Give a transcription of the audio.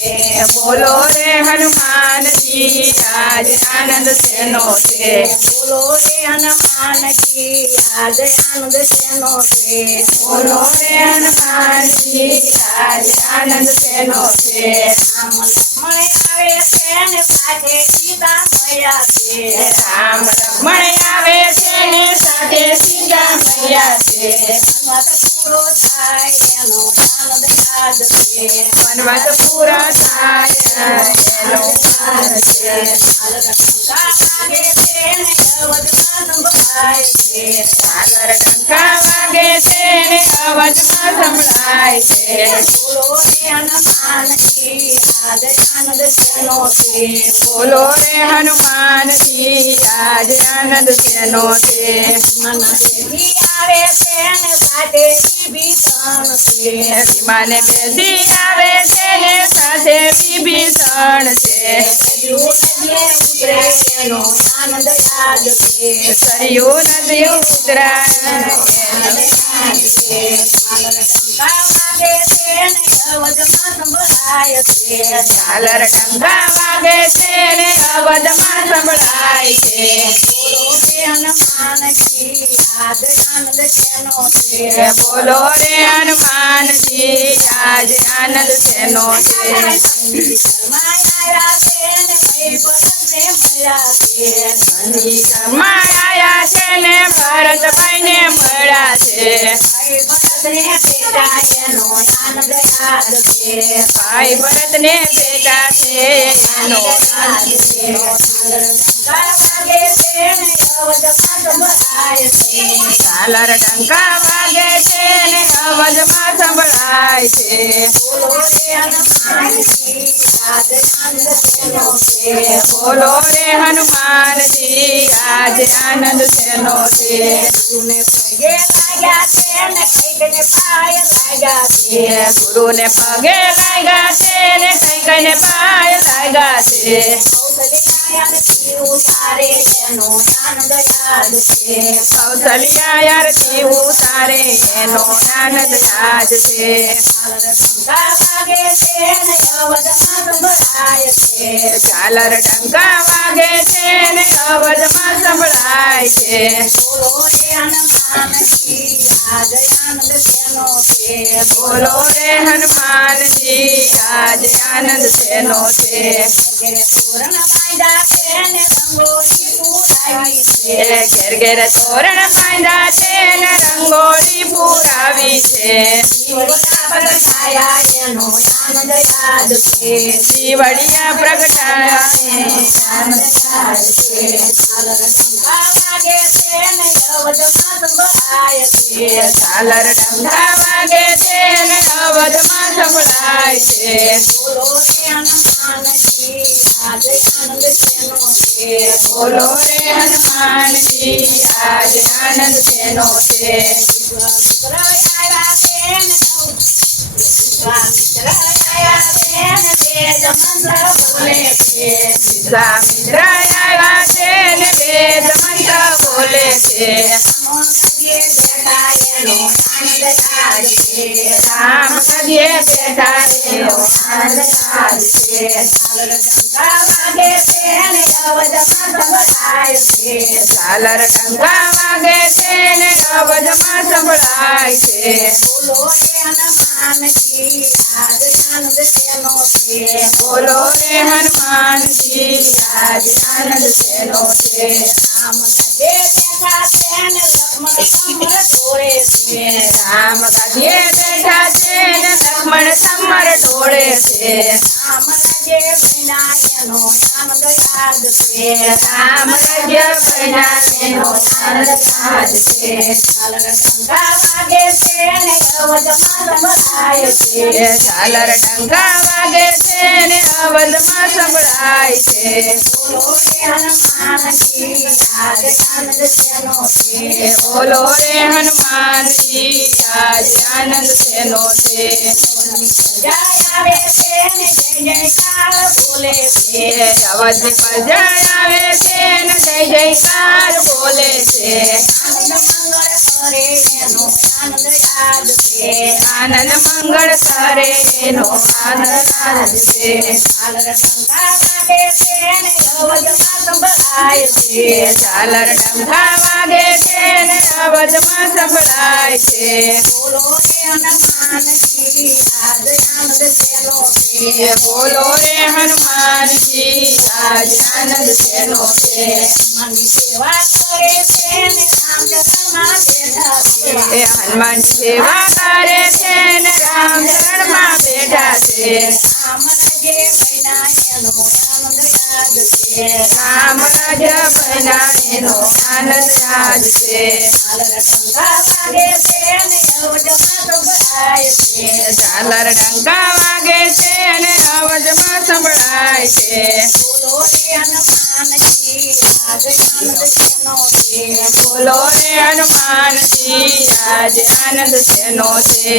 बोलो रे हनुमान जी आज आनंद सेनो से। बोलो रे हनुमान जी आज आनंद सेनो से। बोलो रे हनुमान जी आज आनंद सेनो से। राम लक्ष्मण आवे છે ને સાથે સીતા મૈયા છે। राम लक्ष्मण आवे छे ने साथे सीता मैया छे। વનવાસ પૂરો થાય એનો આનંદ આજ છે। वनवास पूरा थाय एनो आनंद छे। લંકા વાગે છે ને અવધમાં સંભળાય છે। सागर डंका वागे छे ने अवधमां संभळाय छे। બોલો રે હનુમાન જી આજ આનંદ સેનો છે। बोलो रे हनुमान जी आज आनंद सेनो से। મન દેવી આવે છે ને સાથે વિભીષણ છે। विमाने बेसी आवे छे ने साथे विभीषण छे। યુદ્ધે ઉતરે એનો આનંદ યાદ છે। सरयू नदी उतराय આનંદ યાદ છે। લંકા વાગે છે ને અવધમાં સંભળાય છે। झालर डंका वागे छे ने अवधमां संभळाय छे। બોલો રે હનુમાનજી આજ આનંદ સેનો છે। बोलो रे हनुमान जी आज आनंद सेनो से। શર્મા આવ્યા છે ને ભાઈ ભરતને મળ્યા છે। ઘરમાં આયા છે ને ભરતભાઈ ને મળ્યા છે। ભાઈ ભરતને ભેટા એનો આનંદ યાદ છે। ભાઈ ભરત ને બેટા છે એનો આનંદ છે। લંકા વાગે છે ને અવધમાં સંભળાય છે। झालर डंका वागे छे ने अवधमां संभळाय छे। બોલો રે હનુમાનજી આજ આનંદ સેનો છે। बोलो रे हनुमान जी आज आनंद सेनो से। ગુરુને પગે લાગ્યા છે ને કઈકને પાય લાગ્યા છે। गुरु ने पगे लागा छे ने कई ने पाय लागा छे। કૌશલ્યાયાથી ઉતારે એનો આનંદ યાદ છે। कौशल्या आरती उतारे एनो आनंद याद छे। લંકા વાગે છે ને અવધમાં સંભળાય છે। झालर डंका वागे छे ने अवधमां संभळाय छे। બોલો રે હનુમાનજી આજ આનંદ સેનો છે। बोलो रे हनुमान जी आज आनंद सेनो से। તોરણ બાંધ્યા છે ને રંગોળી પૂરાવી છે। घेर घेर तोरण बांधा छे ने रंगोળી पुरावी छे। દીવડા પ્રગટાયા એનો આનંદ યાદ છે। दिवड़िया प्रगटाया એનો આનંદ યાદ છે। લંકા વાગે છે ને અવધમાં સંભળાય છે। झालर डंका वागे छे ने अवधमां संभळाय छे। બોલો રે હનુમાનજી આજ આનંદ સેનો છે। बोलो रे हनुमान जी आज आनंद सेनो से। વિશ્વામિત્ર આવ્યા છે ને વિશ્વામિત્ર આવ્યા છે ને વેદ મંત્ર બોલે છે। विश्वामित्र आया छे ने वेद मंत्र बोले छे। राम कदिए बेटा एनो आनंद याद छे। झालर डंका वागे छे ने अवधमां संभळाय छे। बोलो रे हनुमान जी आज आनंद सेनो से। राम कदिए बेटा छे ने लक्ष्मण समर ढोळे छे। राम राज्य बन्या एनो आनंद याद छे। झालर डंका वागे छे ने अवधमां संभळाय छे। बोलो रे हनुमान जी आज आनंद सेनो से। अवध पर जय आवे छे ने जय जयकार बोले छे। કરે એનો આનંદ યાદ છે આનંદ મંગળ કરે એનો આનંદ યાદ છે ઝાલર ટંકા વાગે છે ને અવધમાં સંભળાય છે ઝાલર ડંકા વાગે છે ને અવધમાં સંભળાય છે બોલો રે હનુમાનજી આજ આનંદ શેનો છે બોલો રે હનુમાનજી આજ આનંદ શેનો છે હનુમાનની સેવા કરે છે ને રામચરણમાં બેઠા છે એ હનુમાન સેવા કરે છે ને રામ શરણમાં બેઠા છે રામ રાજે બન્યા એનો આનંદ યાદ છે રામ રાજ બન્યા એનો આનંદ યાદ છે ઝાલર ટંકા વાગે છે ને અવધમાં સંભળાય છે ઝાલર ડંકા વાગે છે અને અવાજમાં સંભળાય છે બોલો રે હનુમાનજી આજ આનંદ શેનો છે બોલો રે હનુમાનજી આજ આનંદ શેનો છે